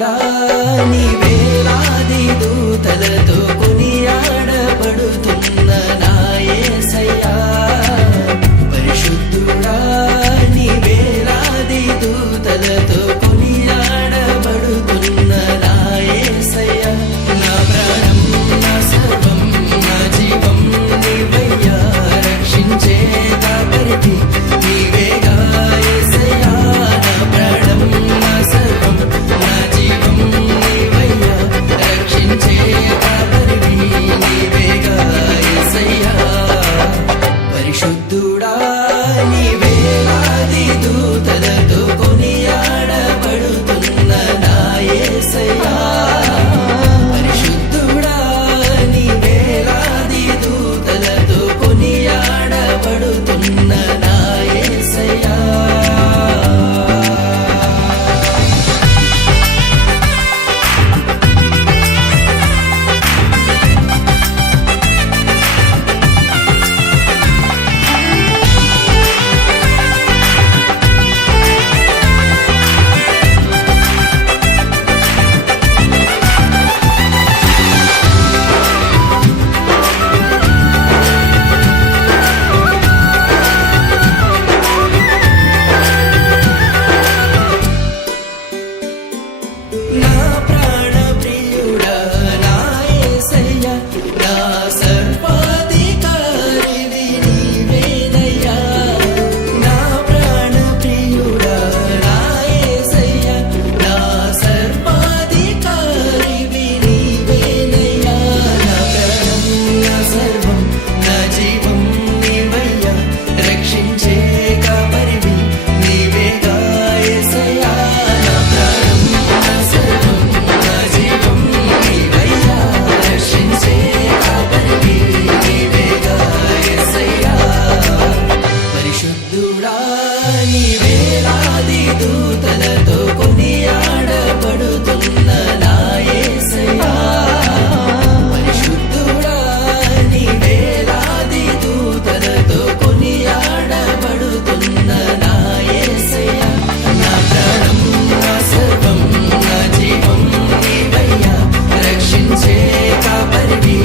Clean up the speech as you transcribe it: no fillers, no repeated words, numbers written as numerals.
పరిశుద్ధుడా నీ వేలాది దూతలతో కొనియాడబడుతున్న నా యేసయ్యా పరిశుద్ధుడా నీ వేలాది దూతలతో కొనియాడబడుతున్న నా యేసయ్యా నా ప్రాణం నా సర్వం నా జీవం నీవయ్యా రక్షించే కాపరివి నీవేగా యేసయ్యా నా ప్రాణం నా సర్వం నా జీవం నీవయ్యా రక్షించే కాపరివి నీవేగా యేసయ్యా పరిశుద్ధుడా నీ వేలాది దూతలతో కొనియాడబడుతున్న నా యేసయ్యా పరిశుద్ధుడా నీ వేలాది దూతలతో కొనియాడబడుతున్న నా యేసయ్యా నా ప్రాణ ప్రియుడా నా యేసయ్యా నా సర్వాధికారివి నీవేనయ్యా నా ప్రాణ ప్రియుడా నా యేసయ్యా నా సర్వాధికారివి నీవేనయ్యా నా ప్రాణం నా సర్వం నా జీవం నీవయ్యా రక్షించే కాపరివి నీవేగా యేసయ్యా నా ప్రాణం నా సర్వం నా జీవం నీవయ్యా రక్షించే కాపరివి నీవేగా యేసయ్యా పరిశుద్ధుడా నీ వేలాది దూతలతో కొనియాడబడుతున్న నా యేసయ్యా పరిశుద్ధుడా నీ వేలాది దూతలతో కొనియాడబడుతున్న నా యేసయ్యా నా ప్రాణం నా సర్వం నా జీవం నీవయ్యా రక్షించే కాపరివి